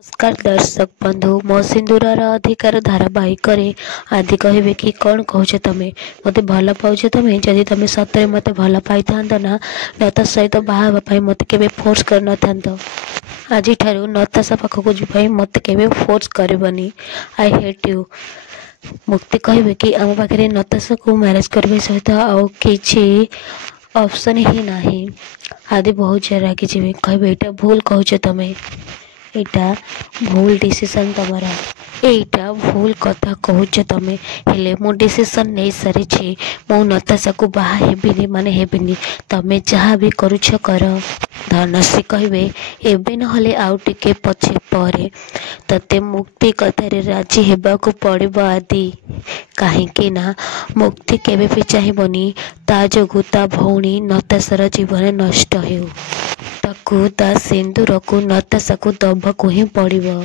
नमस्कार दर्शक बंधु मो सिंदूरर अधिकार धारावाहिक आदि कहे कि कौन कौच तमें मत भल पाच तमें जदि तुम सतरे मत भल पाई था ना नता सहित बाहापी मत के फोर्स कर न था आज नताशा पाखक जी मत के फोर्स करनी आई हेट यू मुक्ति कहे कि आम पाखे नताशा को मैरेज करने सहित आउ कि ऑप्शन ही ना आदि बहुत जरा रागी जी कहे यहाँ भूल कहूच तमें एटा भूल डिसीजन तमरा एटा भूल कथा कहूच तमें हेले मु डिसीजन नहीं सारी मु नताशा को बाहा हेबिनी माने हेबिनी तमें जहाँ भी करुछ कर धनश्री कहे एबे नहले आउ टिके पछे परे तते मुक्ति कथारे राजी हेबाकू पड़िबो आदि कहीं ना मुक्ति केबे भी चाहिबनी ता जोगु ता भौणी नताशार जीवन नष्ट हेउ ताकू ता सिंदूर को नताशा को दबाकू ही पड़िबो।